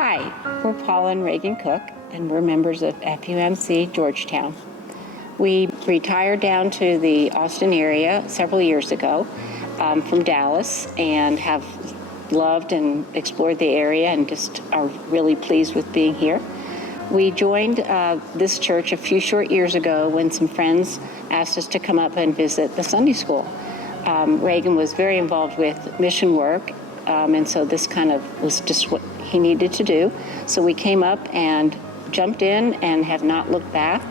Hi, we're Paula and Reagan Cook, and we're members of FUMC Georgetown. We retired down to the Austin area several years ago from Dallas and have loved and explored the area and just are really pleased with being here. We joined this church a few short years ago when some friends asked us to come up and visit the Sunday school. Reagan was very involved with mission work, and so this kind of was just what he needed to do. So we came up and jumped in and have not looked back.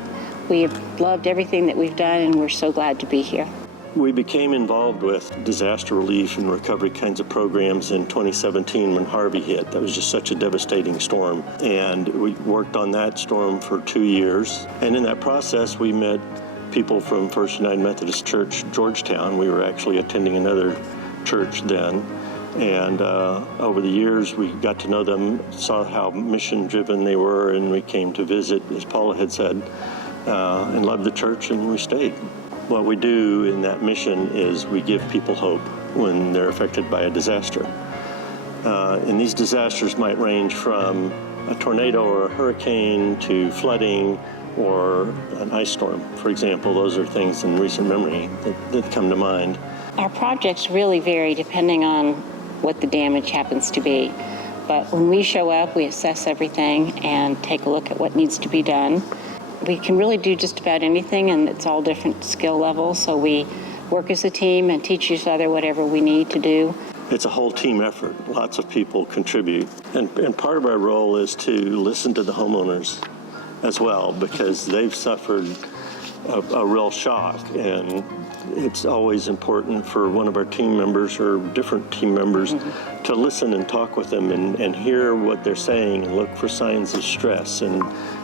We have loved everything that we've done, and we're so glad to be here. We became involved with disaster relief and recovery kinds of programs in 2017 when Harvey hit. That was just such a devastating storm. And we worked on that storm for 2 years. And in that process, we met people from First United Methodist Church, Georgetown. We were actually attending another church then. And over the years, we got to know them, saw how mission-driven they were, and we came to visit, as Paula had said, and loved the church, and we stayed. What we do in that mission is we give people hope when they're affected by a disaster. And these disasters might range from a tornado or a hurricane to flooding or an ice storm, for example. Those are things in recent memory that come to mind. Our projects really vary depending on what the damage happens to be. But when we show up, we assess everything and take a look at what needs to be done. We can really do just about anything, and it's all different skill levels, so we work as a team and teach each other whatever we need to do. It's a whole team effort. Lots of people contribute. And part of our role is to listen to the homeowners as well, because they've suffered a real shock, and it's always important for one of our team members or different team members to listen and talk with them and hear what they're saying and look for signs of stress and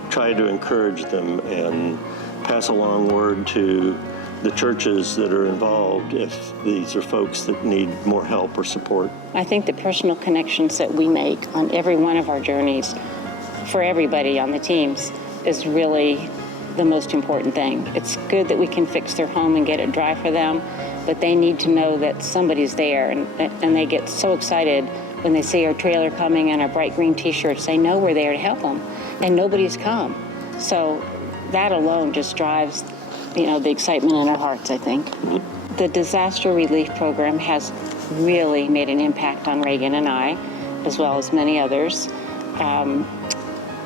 try to encourage them and pass along word to the churches that are involved if these are folks that need more help or support. I think the personal connections that we make on every one of our journeys for everybody on the teams is really the most important thing. It's good that we can fix their home and get it dry for them, but they need to know that somebody's there, and they get so excited when they see our trailer coming and our bright green t-shirts. They know we're there to help them, and nobody's come. So that alone just drives, the excitement in our hearts, I think. The disaster relief program has really made an impact on Reagan and I, as well as many others.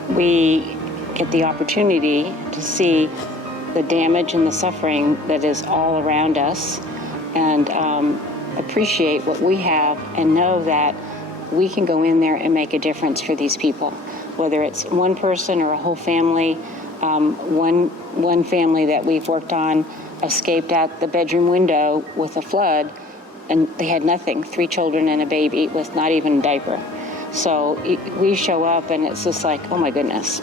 We get the opportunity to see the damage and the suffering that is all around us, and appreciate what we have and know that we can go in there and make a difference for these people, whether it's one person or a whole family. One family that we've worked on escaped out the bedroom window with a flood, and they had nothing, 3 children and a baby with not even a diaper. So we show up and it's just like, oh my goodness,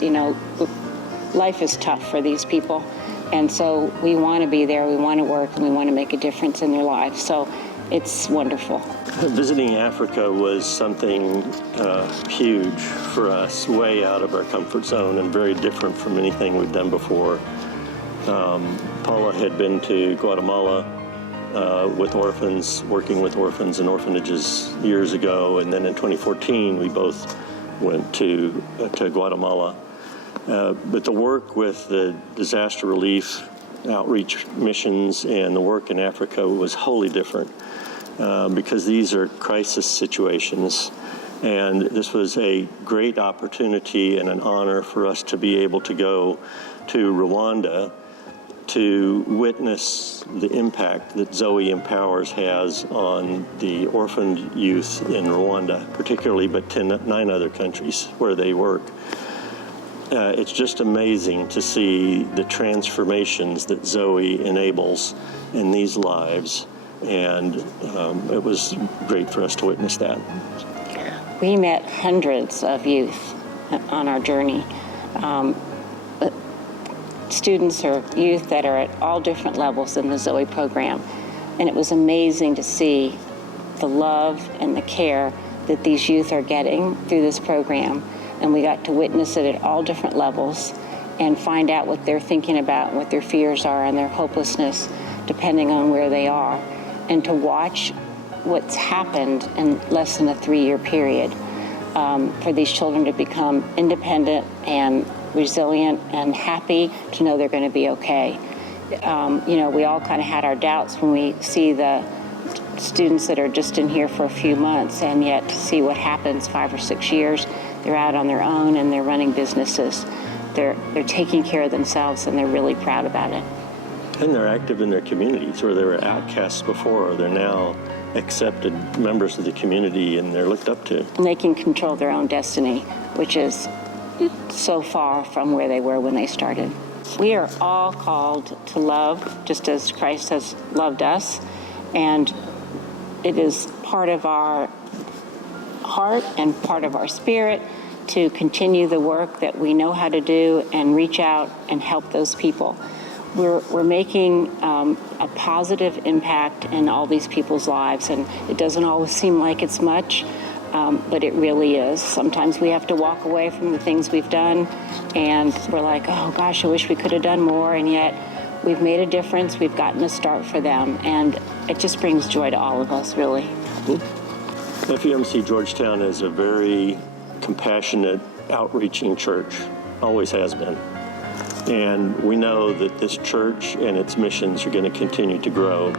life is tough for these people. And so we want to be there, we want to work, and we want to make a difference in their lives. So it's wonderful. Visiting Africa was something huge for us, way out of our comfort zone and very different from anything we've done before. Paula had been to Guatemala with orphans, working with orphans and orphanages years ago, and then in 2014 we both went to Guatemala. But the work with the disaster relief outreach missions and the work in Africa was wholly different because these are crisis situations. And this was a great opportunity and an honor for us to be able to go to Rwanda to witness the impact that Zoe Empowers has on the orphaned youth in Rwanda, particularly, but 9 other countries where they work. It's just amazing to see the transformations that Zoe enables in these lives, and it was great for us to witness that. We met hundreds of youth on our journey. Students or youth that are at all different levels in the Zoe program. And it was amazing to see the love and the care that these youth are getting through this program. And we got to witness it at all different levels and find out what they're thinking about, what their fears are, and their hopelessness, depending on where they are. And to watch what's happened in less than a 3-year period. for these children to become independent and resilient and happy to know they're going to be okay. We all kind of had our doubts when we see the students that are just in here for a few months, and yet to see what happens 5 or 6 years, they're out on their own and they're running businesses. They're taking care of themselves, and they're really proud about it. And they're active in their communities where they were outcasts before. They're now accepted members of the community, and they're looked up to. And they can control their own destiny, which is so far from where they were when they started. We are all called to love just as Christ has loved us, and it is part of our heart and part of our spirit to continue the work that we know how to do and reach out and help those people. We're making a positive impact in all these people's lives, and it doesn't always seem like it's much, but it really is. Sometimes we have to walk away from the things we've done, and we're like, oh gosh, I wish we could have done more, and yet we've made a difference. We've gotten a start for them, and it just brings joy to all of us, really. FUMC Georgetown is a very compassionate, outreaching church, always has been. And we know that this church and its missions are going to continue to grow,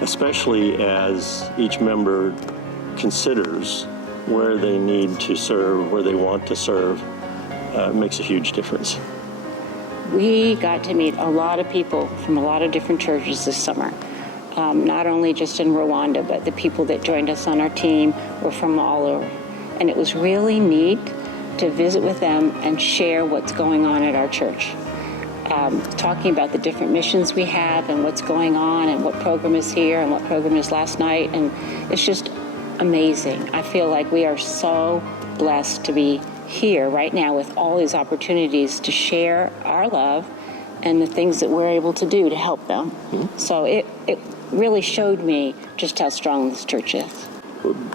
especially as each member considers where they need to serve, where they want to serve. It makes a huge difference. We got to meet a lot of people from a lot of different churches this summer, not only just in Rwanda, but the people that joined us on our team were from all over. And it was really neat to visit with them and share what's going on at our church. Talking about the different missions we have and what's going on and what program is here and what program is last night. And it's just amazing. I feel like we are so blessed to be here right now with all these opportunities to share our love and the things that we're able to do to help them. Mm-hmm. So it really showed me just how strong this church is.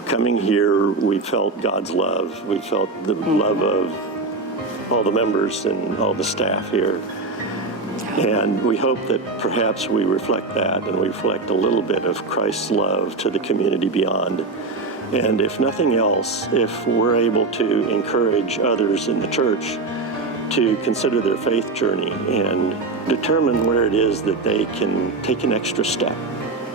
Coming here, we felt God's love. We felt the love of all the members and all the staff here. And we hope that perhaps we reflect that and we reflect a little bit of Christ's love to the community beyond. And if nothing else, if we're able to encourage others in the church to consider their faith journey and determine where it is that they can take an extra step,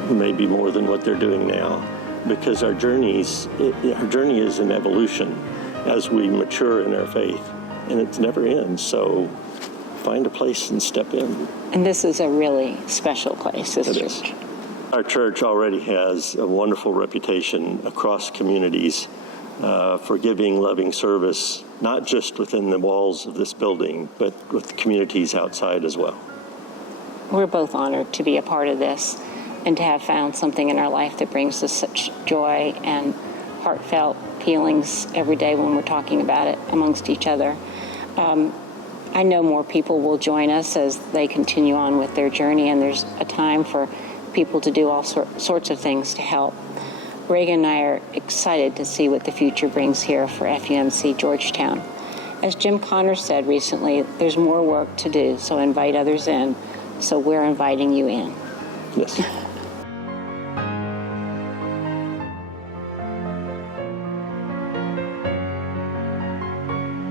maybe more than what they're doing now. Because our journey is an evolution as we mature in our faith, and it never ends. So find a place and step in. And this is a really special place. It is. Our church already has a wonderful reputation across communities for giving, loving service, not just within the walls of this building, but with communities outside as well. We're both honored to be a part of this, and to have found something in our life that brings us such joy and heartfelt feelings every day when we're talking about it amongst each other. I know more people will join us as they continue on with their journey, and there's a time for people to do all sorts of things to help. Reagan and I are excited to see what the future brings here for FUMC Georgetown. As Jim Connors said recently, there's more work to do, so invite others in. So we're inviting you in. Yes.